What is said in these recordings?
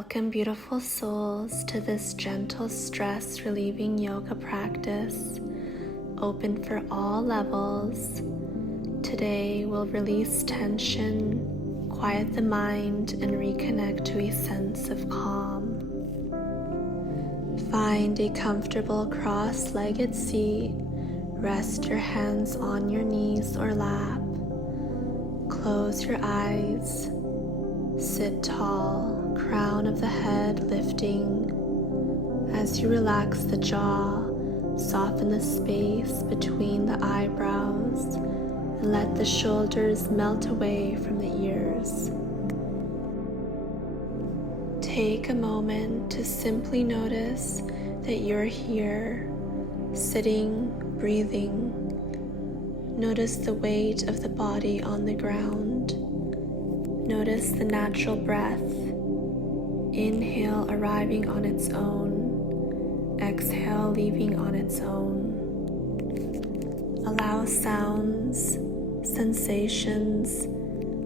Welcome, beautiful souls, to this gentle stress-relieving yoga practice, open for all levels. Today we'll release tension, quiet the mind, and reconnect to a sense of calm. Find a comfortable cross-legged seat. Rest your hands on your knees or lap. Close your eyes. Sit tall. Crown of the head lifting. As you relax the jaw, soften the space between the eyebrows and let the shoulders melt away from the ears. Take a moment to simply notice that you're here, sitting, breathing. Notice the weight of the body on the ground. Notice the natural breath. Inhale arriving on its own, exhale leaving on its own. Allow sounds, sensations,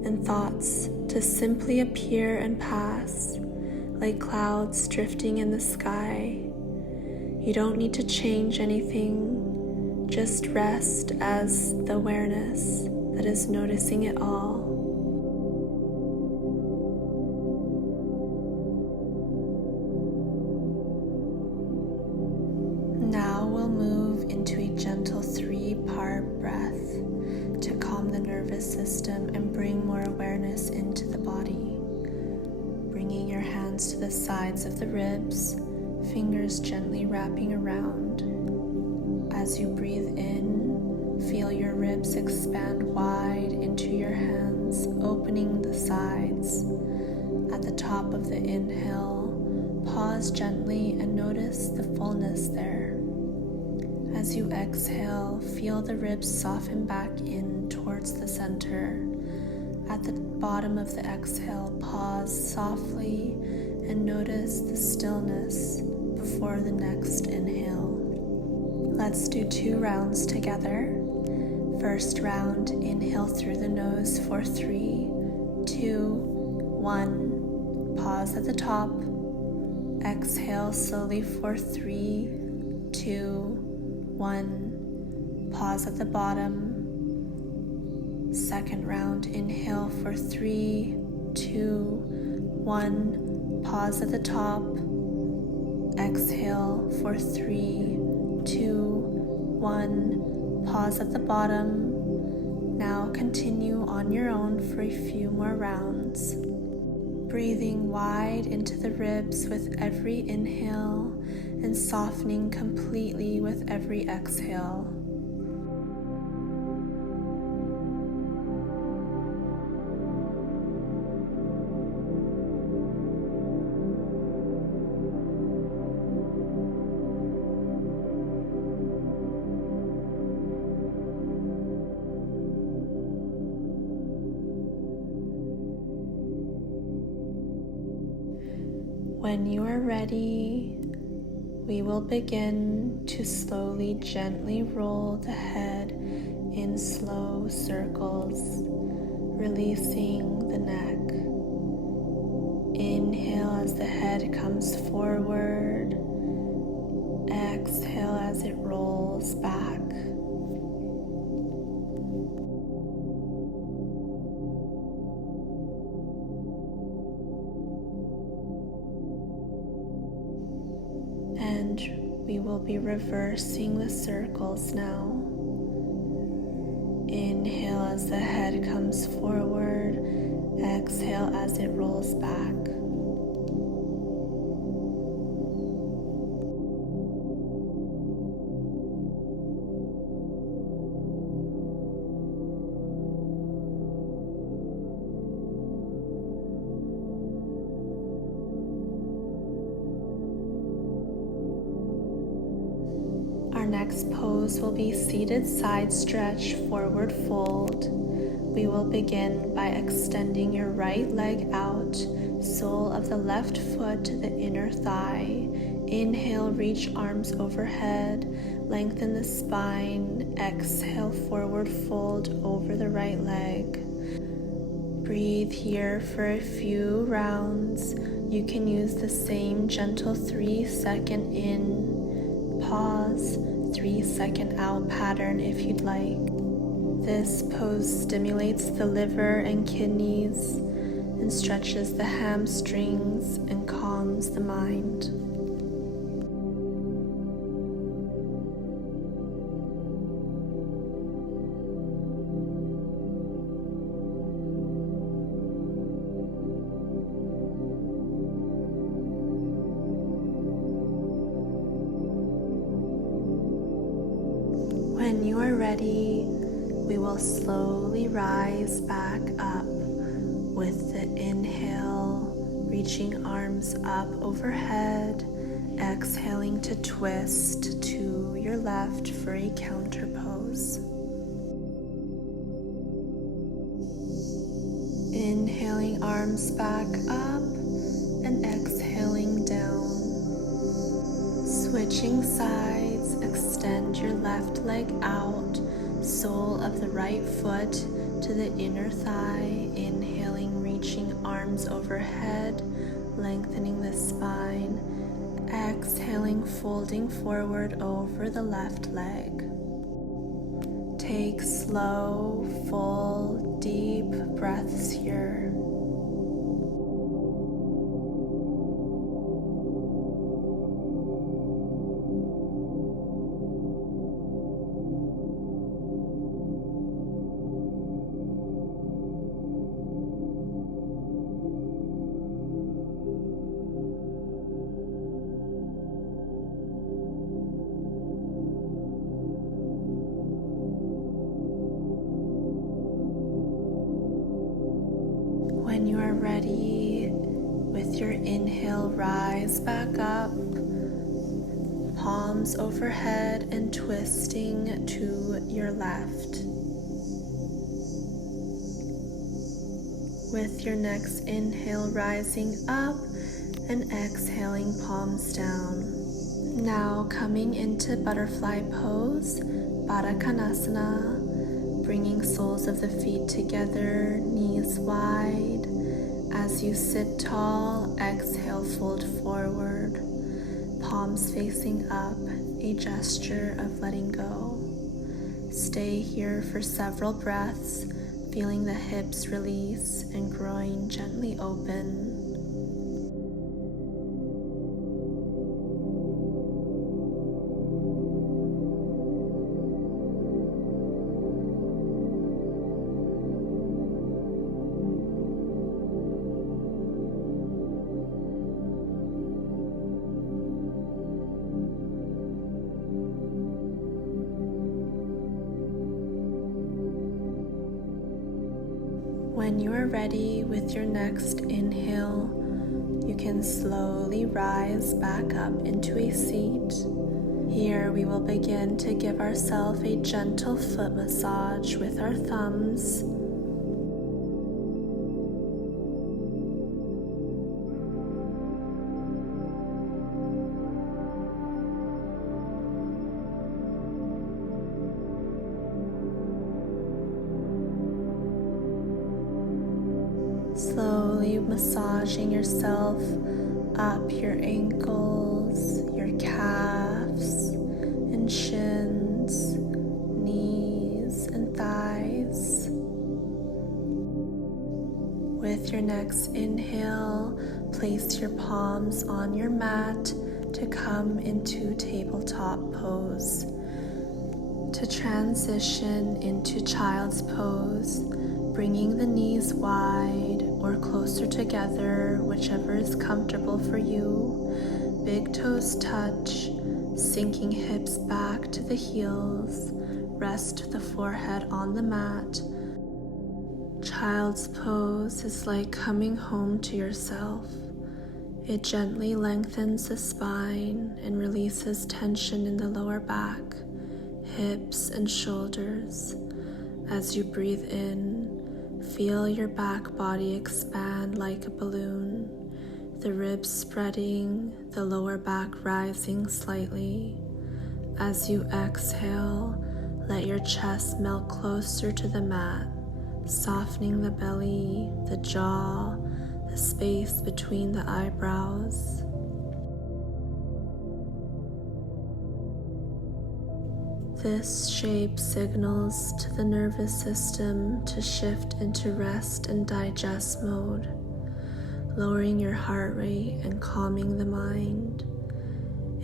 and thoughts to simply appear and pass like clouds drifting in the sky. You don't need to change anything, just rest as the awareness that is noticing it all. Now we'll move into a gentle 3-part breath to calm the nervous system and bring more awareness into the body. Bringing your hands to the sides of the ribs, fingers gently wrapping around. As you breathe in, feel your ribs expand wide into your hands, opening the sides. At the top of the inhale, pause gently and notice the fullness there. As you exhale, feel the ribs soften back in towards the center. At the bottom of the exhale, pause softly and notice the stillness before the next inhale. Let's do 2 rounds together. First round, inhale through the nose for 3, 2, 1. Pause at the top. Exhale slowly for 3, 2, 1. Pause at the bottom. Second round, inhale for 3, 2, 1. Pause at the top. Exhale for 3, 2, 1. Pause at the bottom. Now continue on your own for a few more rounds. Breathing wide into the ribs with every inhale and softening completely with every exhale. When you are ready, we will begin to slowly, gently roll the head in slow circles, releasing the neck. Inhale as the head comes forward. Exhale as it rolls back. And we will be reversing the circles now. Inhale as the head comes forward. Exhale as it rolls back. Our next pose will be seated side stretch, forward fold. We will begin by extending your right leg out, sole of the left foot to the inner thigh. Inhale, reach arms overhead, lengthen the spine. Exhale, forward fold over the right leg. Breathe here for a few rounds. You can use the same gentle 3-second in, pause, 3-second out pattern if you'd like. This pose stimulates the liver and kidneys and stretches the hamstrings and calms the mind. When you are ready, we will slowly rise back up with the inhale, reaching arms up overhead, exhaling to twist to your left for a counter pose. Inhaling arms back up and exhaling down. Switching sides, extend your left leg out, sole of the right foot to the inner thigh. Inhaling, reaching arms overhead, lengthening the spine. Exhaling, folding forward over the left leg. Take slow, full, deep breaths here. When you are ready, with your inhale, rise back up, palms overhead and twisting to your left. With your next inhale, rising up and exhaling, palms down. Now coming into butterfly pose, Baddha Konasana. Bringing soles of the feet together, knees wide. As you sit tall, exhale, fold forward. Palms facing up, a gesture of letting go. Stay here for several breaths, feeling the hips release and groin gently open. When you are ready with your next inhale, you can slowly rise back up into a seat. Here we will begin to give ourselves a gentle foot massage with our thumbs. Slowly massaging yourself up your ankles, your calves and shins, knees and thighs. With your next inhale, place your palms on your mat to come into tabletop pose. To transition into child's pose, bringing the knees wide or closer together, whichever is comfortable for you. Big toes touch, sinking hips back to the heels. Rest the forehead on the mat. Child's pose is like coming home to yourself. It gently lengthens the spine and releases tension in the lower back, hips and shoulders. As you breathe in, feel your back body expand like a balloon, the ribs spreading, the lower back rising slightly. As you exhale, let your chest melt closer to the mat, softening the belly, the jaw, the space between the eyebrows. This shape signals to the nervous system to shift into rest and digest mode, lowering your heart rate and calming the mind.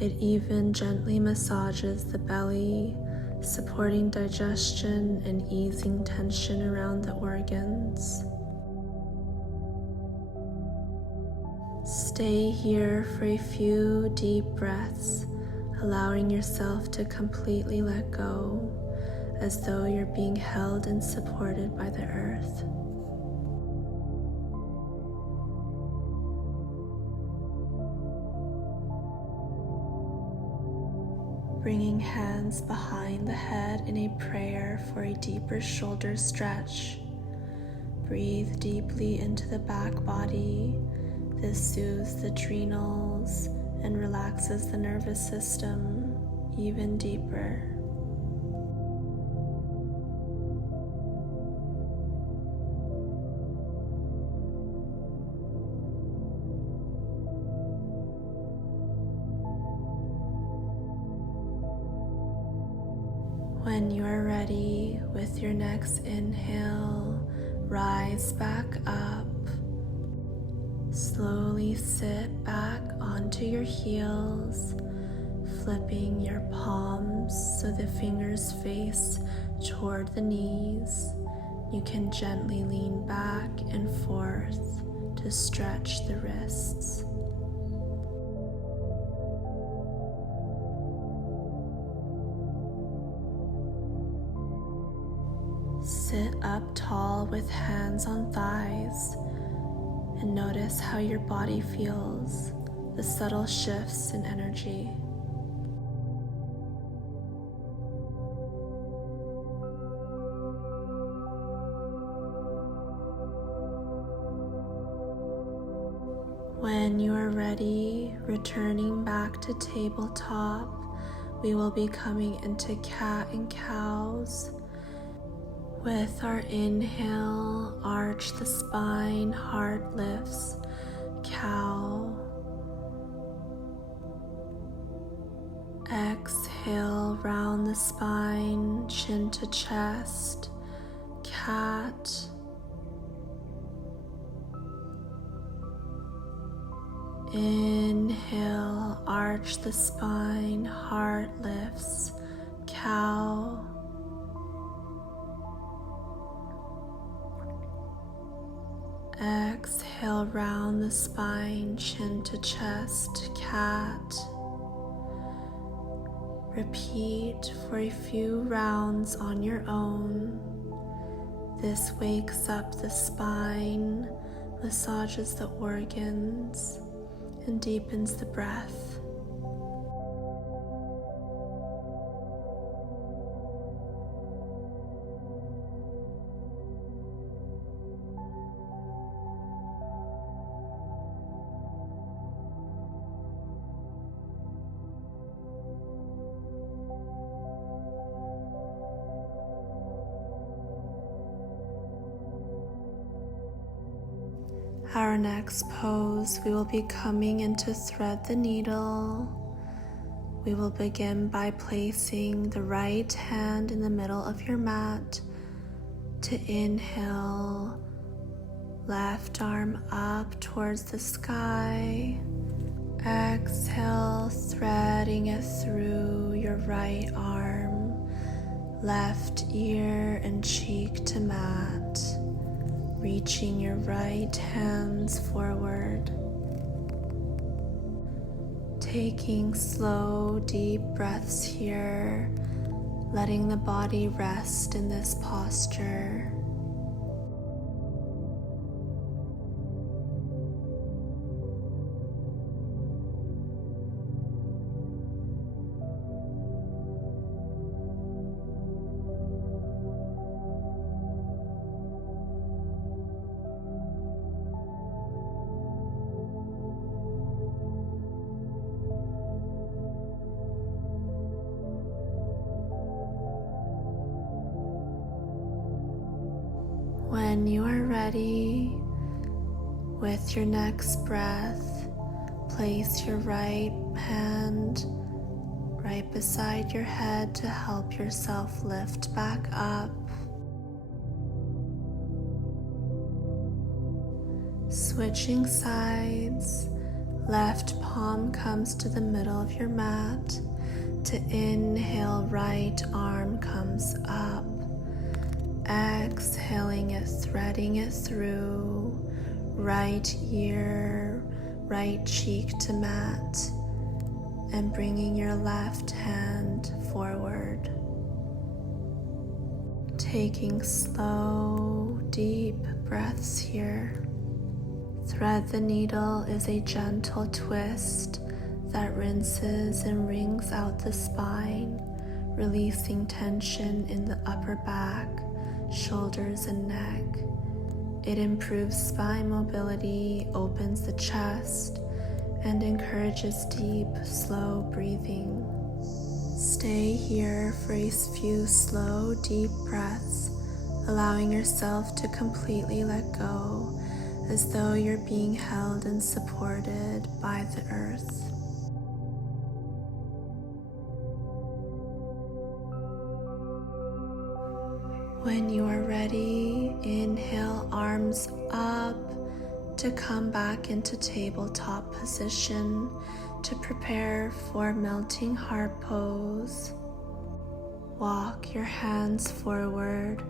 It even gently massages the belly, supporting digestion and easing tension around the organs. Stay here for a few deep breaths, allowing yourself to completely let go, as though you're being held and supported by the earth. Bringing hands behind the head in a prayer for a deeper shoulder stretch. Breathe deeply into the back body. This soothes the adrenals and relaxes the nervous system even deeper. When you are ready, with your next inhale, rise back up. Slowly sit back onto your heels, flipping your palms so the fingers face toward the knees. You can gently lean back and forth to stretch the wrists. Sit up tall with hands on thighs and notice how your body feels, the subtle shifts in energy. When you are ready, returning back to tabletop, we will be coming into cat and cows. With our inhale, arch the spine, heart lifts, cow. Exhale, round the spine, chin to chest, cat. Inhale, arch the spine, heart lifts, cow. Exhale, round the spine, chin to chest, cat. Repeat for a few rounds on your own. This wakes up the spine, massages the organs, and deepens the breath. Our next pose, we will be coming into thread the needle. We will begin by placing the right hand in the middle of your mat to inhale, left arm up towards the sky. Exhale, threading it through your right arm, left ear and cheek to mat. Reaching your right hands forward. Taking slow, deep breaths here, letting the body rest in this posture. When you are ready, With your next breath, place your right hand right beside your head to help yourself lift back up. Switching sides, left palm comes to the middle of your mat. To inhale, right arm comes up. Exhaling it, threading it through. Right ear, right cheek to mat. And bringing your left hand forward. Taking slow, deep breaths here. Thread the needle is a gentle twist that rinses and wrings out the spine, releasing tension in the upper back, shoulders, and neck. It improves spine mobility, opens the chest, and encourages deep, slow breathing. Stay here for a few slow, deep breaths, allowing yourself to completely let go, as though you're being held and supported by the earth. When you are ready, inhale arms up to come back into tabletop position to prepare for melting heart pose. Walk your hands forward,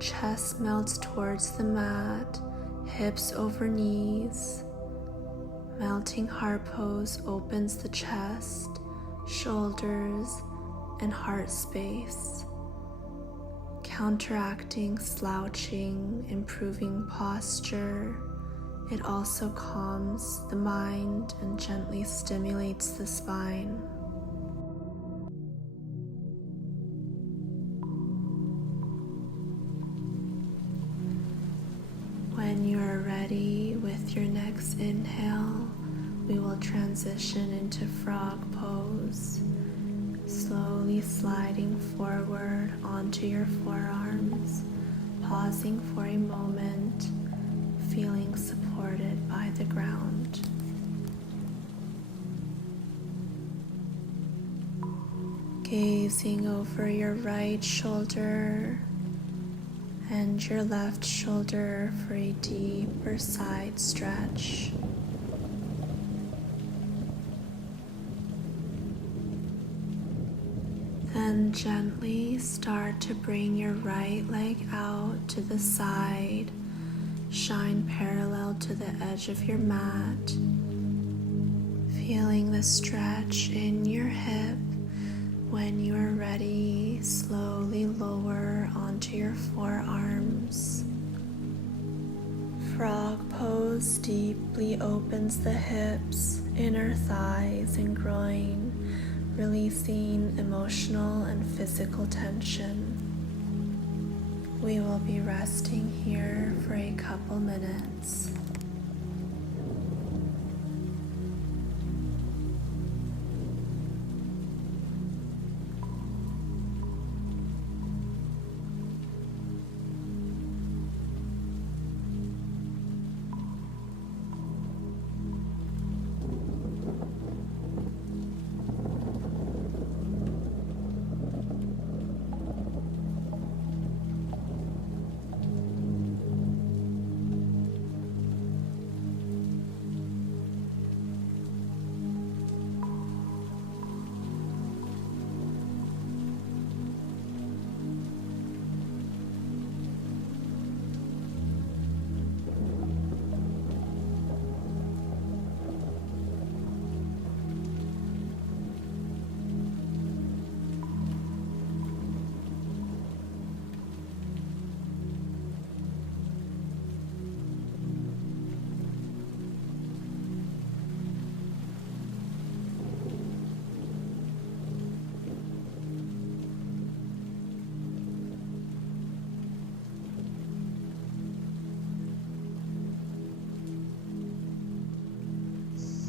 chest melts towards the mat, hips over knees. Melting heart pose opens the chest, shoulders, and heart space. Counteracting slouching, improving posture. It also calms the mind and gently stimulates the spine. When you are ready with your next inhale, we will transition into frog pose. Slowly sliding forward onto your forearms, pausing for a moment, feeling supported by the ground. Gazing over your right shoulder and your left shoulder for a deeper side stretch. Then gently start to bring your right leg out to the side, shine parallel to the edge of your mat, feeling the stretch in your hip. When you are ready, slowly lower onto your forearms. Frog pose deeply opens the hips, inner thighs, and groin, releasing emotional and physical tension. We will be resting here for a couple minutes.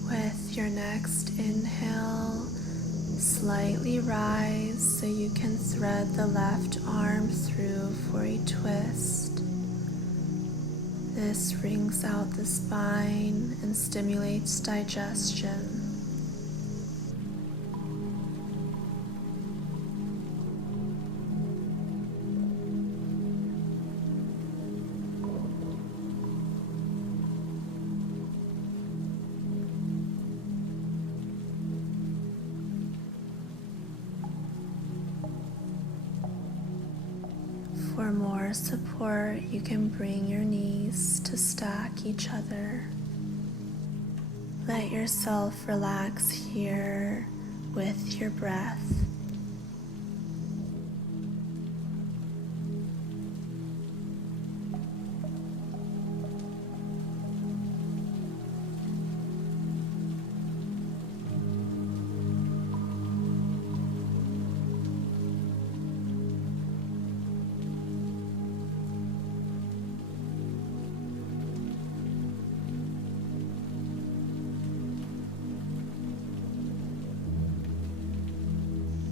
With your next inhale, slightly rise so you can thread the left arm through for a twist. This wrings out the spine and stimulates digestion. For more support, you can bring your knees to stack each other. Let yourself relax here with your breath.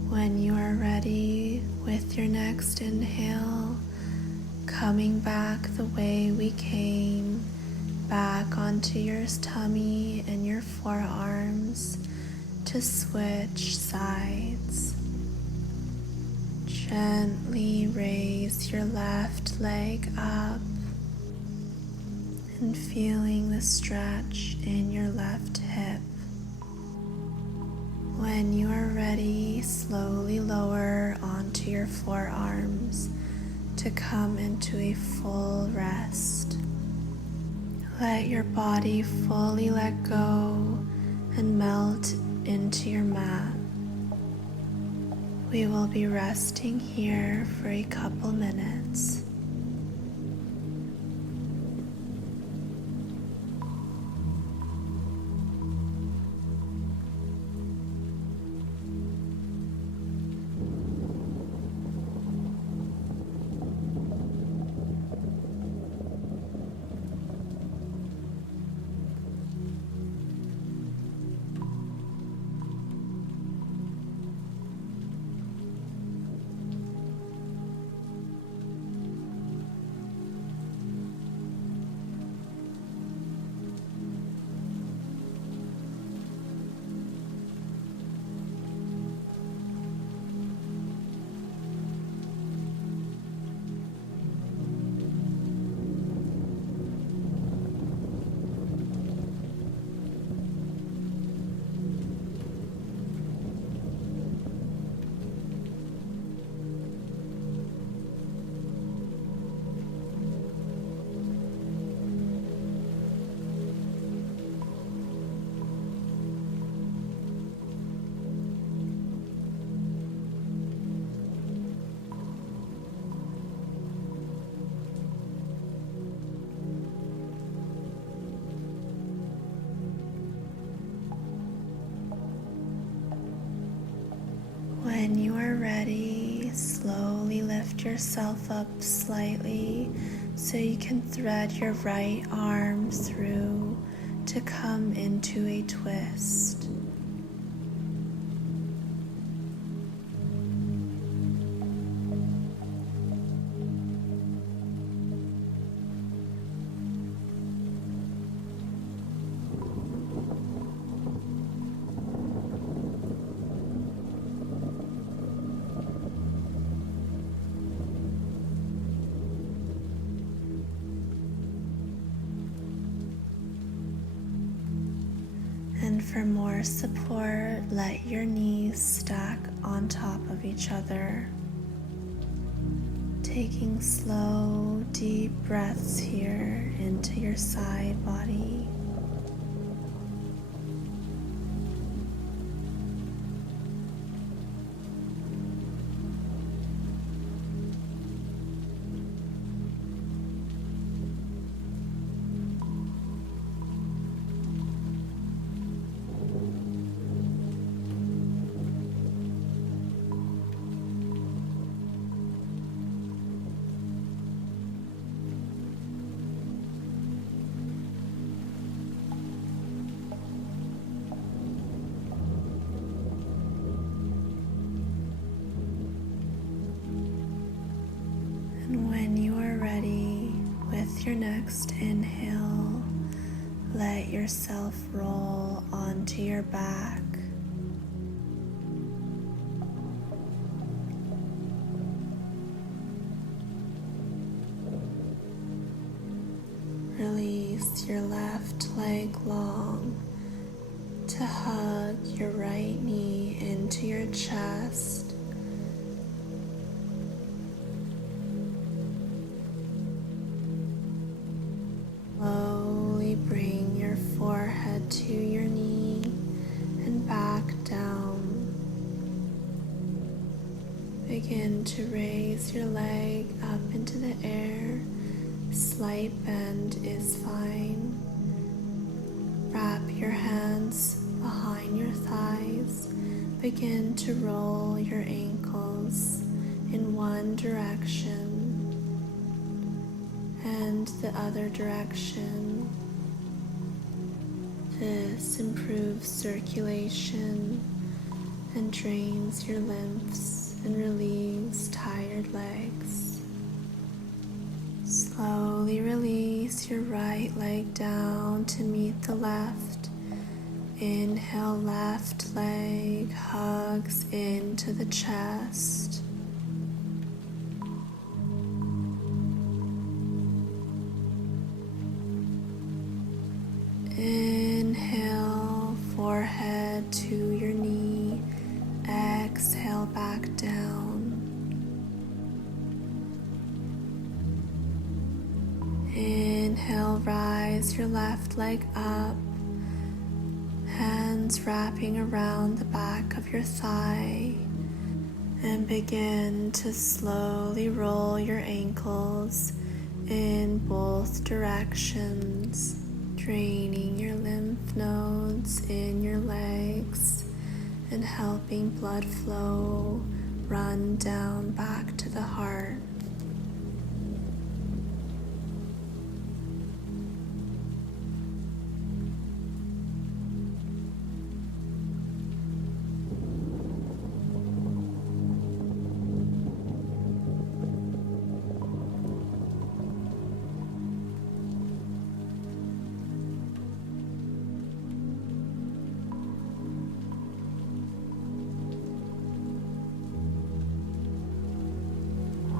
When you are ready with your next inhale, coming back the way we came, back onto your tummy and your forearms to switch sides. Gently raise your left leg up and feeling the stretch in your left hip. When you are ready, slowly lower onto your forearms to come into a full rest. Let your body fully let go and melt into your mat. We will be resting here for a couple minutes. When you are ready, slowly lift yourself up slightly so you can thread your right arm through to come into a twist. And for more support, let your knees stack on top of each other. Taking slow, deep breaths here into your side body. next inhale, let yourself roll onto your back. Release your left leg long to hug your right knee into your chest. Slowly bring your forehead to your knee and back down. Begin to raise your leg up into the air. Slight bend is fine. Wrap your hands behind your thighs. Begin to roll your ankles in one direction and the other direction. This improves circulation and drains your lymphs and relieves tired legs. Slowly release your right leg down to meet the left. Inhale, left leg hugs into the chest. Inhale, forehead to your knee. Exhale, back down. Inhale, rise your left leg up. Hands wrapping around the back of your thigh. And begin to slowly roll your ankles in both directions, draining your lymph nodes in your legs and helping blood flow run down back to the heart.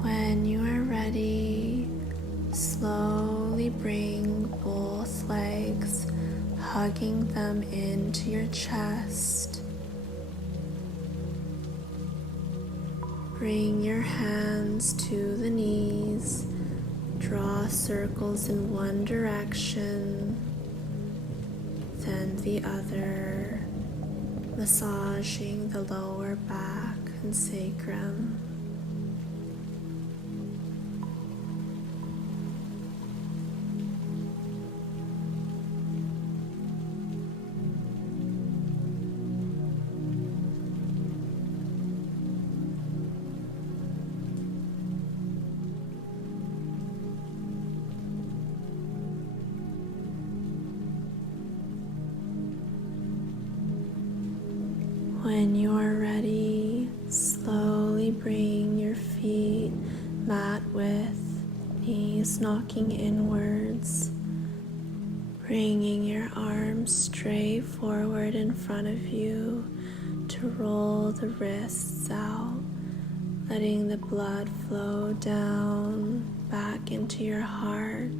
When you are ready, slowly bring both legs, hugging them into your chest. Bring your hands to the knees, draw circles in one direction, then the other, massaging the lower back and sacrum. When you are ready, slowly bring your feet mat width, knees knocking inwards, bringing your arms straight forward in front of you to roll the wrists out, letting the blood flow down back into your heart.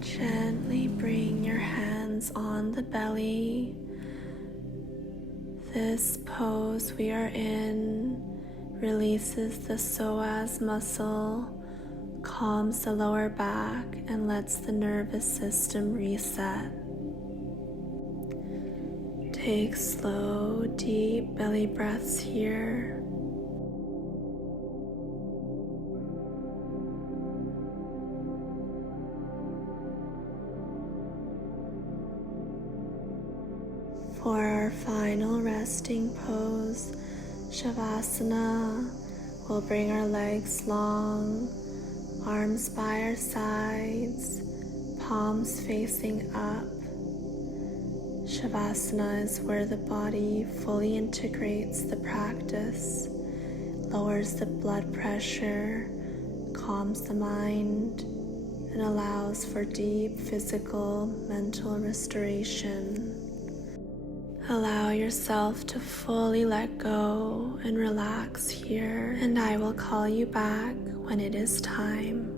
Gently bring your hands on the belly. This pose we are in releases the psoas muscle, calms the lower back, and lets the nervous system reset. Take slow, deep belly breaths here. For our final resting pose, Savasana, we'll bring our legs long, arms by our sides, palms facing up. Savasana is where the body fully integrates the practice, lowers the blood pressure, calms the mind, and allows for deep physical, mental restoration. Allow yourself to fully let go and relax here, and I will call you back when it is time.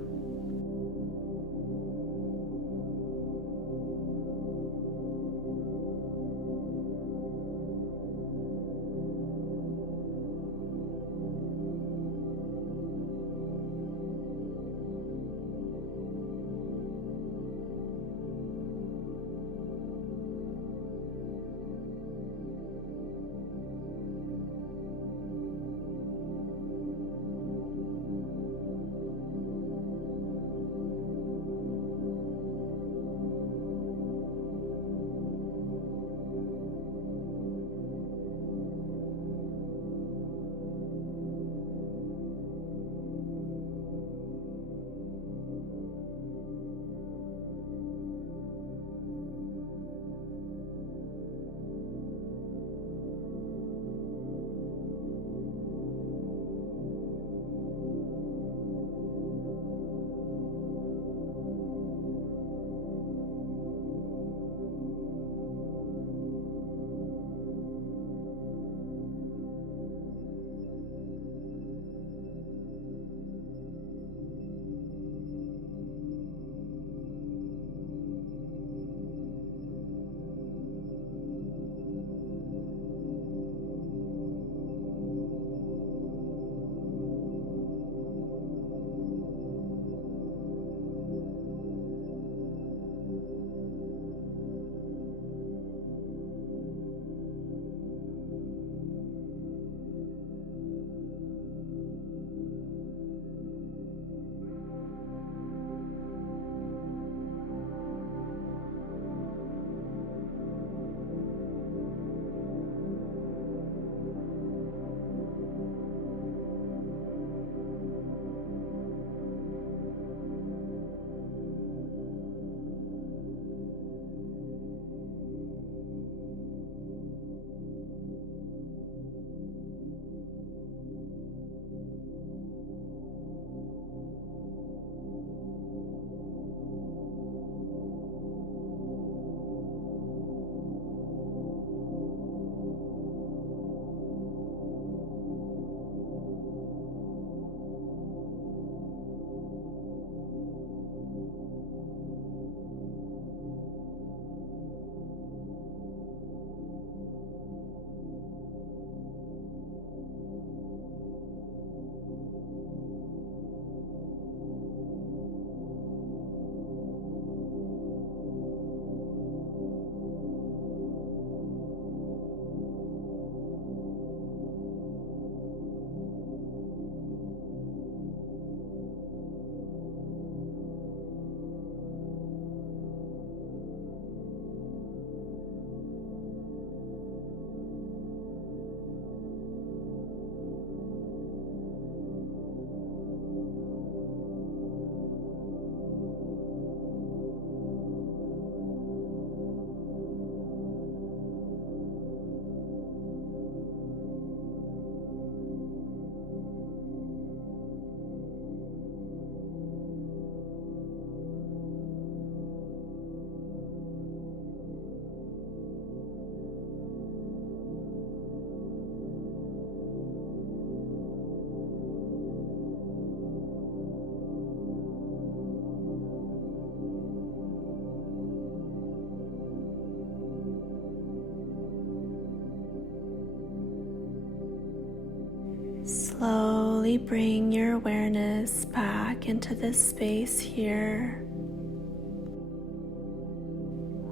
Slowly bring your awareness back into this space here,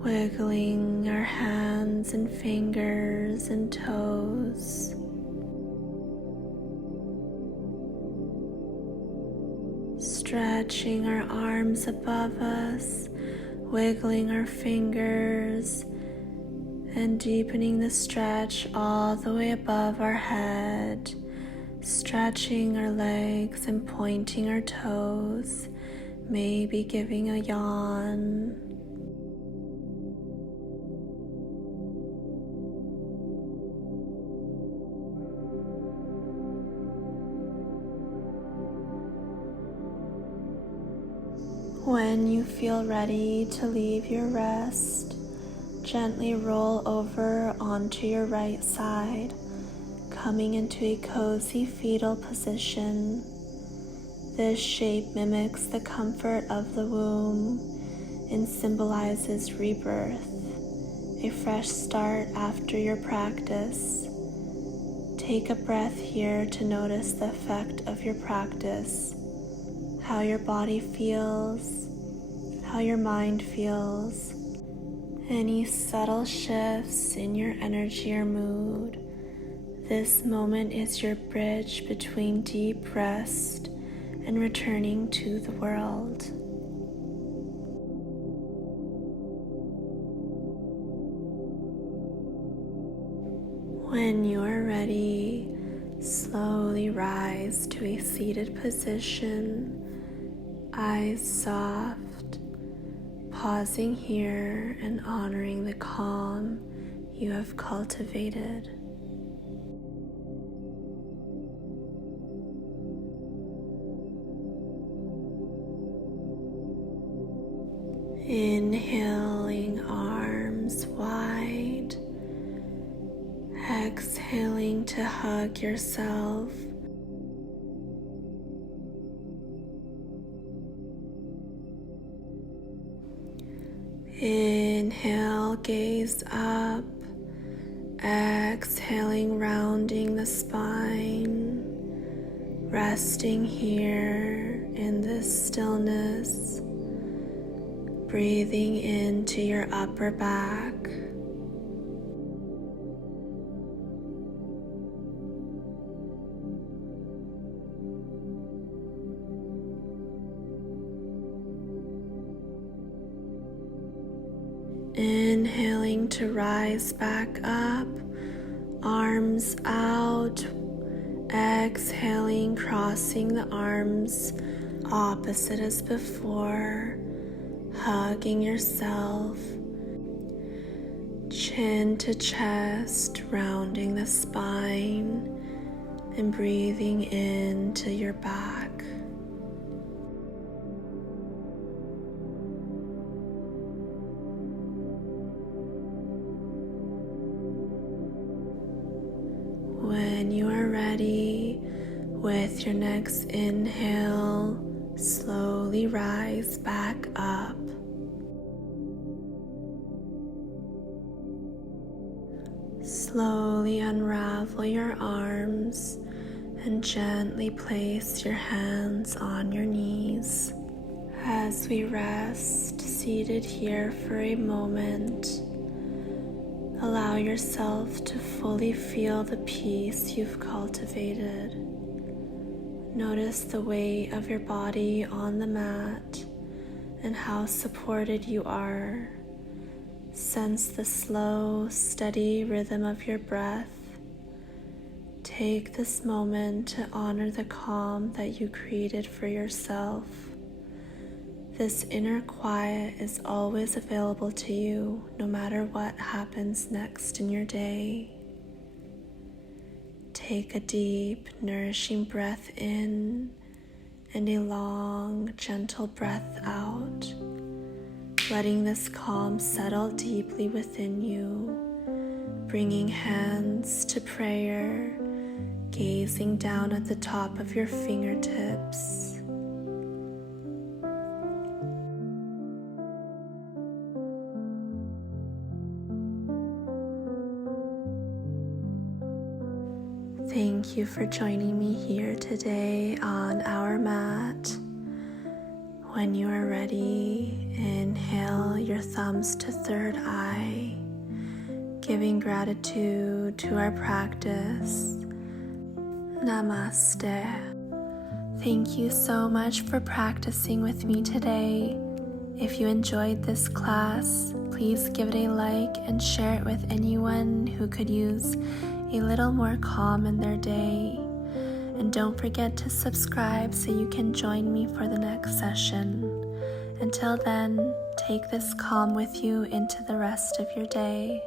wiggling our hands and fingers and toes. Stretching our arms above us, wiggling our fingers, and deepening the stretch all the way above our head. Stretching our legs and pointing our toes, maybe giving a yawn. When you feel ready to leave your rest, gently roll over onto your right side, coming into a cozy fetal position. This shape mimics the comfort of the womb and symbolizes rebirth, a fresh start after your practice. Take a breath here to notice the effect of your practice, how your body feels, how your mind feels, any subtle shifts in your energy or mood. This moment is your bridge between deep rest and returning to the world. When you are ready, slowly rise to a seated position, eyes soft, pausing here and honoring the calm you have cultivated. Inhaling, arms wide. Exhaling to hug yourself. Inhale, gaze up. Exhaling, rounding the spine. Resting here in this stillness. Breathing into your upper back. Inhaling to rise back up, arms out. Exhaling, crossing the arms opposite as before, hugging yourself. Chin to chest, rounding the spine, and breathing into your back. When you are ready, with your next inhale, slowly rise back up. Slowly unravel your arms and gently place your hands on your knees. As we rest, seated here for a moment, allow yourself to fully feel the peace you've cultivated. Notice the weight of your body on the mat and how supported you are. Sense the slow, steady rhythm of your breath. Take this moment to honor the calm that you created for yourself. This inner quiet is always available to you, no matter what happens next in your day. Take a deep, nourishing breath in and a long, gentle breath out, letting this calm settle deeply within you, bringing hands to prayer, gazing down at the top of your fingertips. Thank you for joining me here today on our mat. When you are ready, inhale your thumbs to third eye, giving gratitude to our practice. Namaste. Thank you so much for practicing with me today. If you enjoyed this class, please give it a like and share it with anyone who could use a little more calm in their day. And don't forget to subscribe so you can join me for the next session. Until then, take this calm with you into the rest of your day.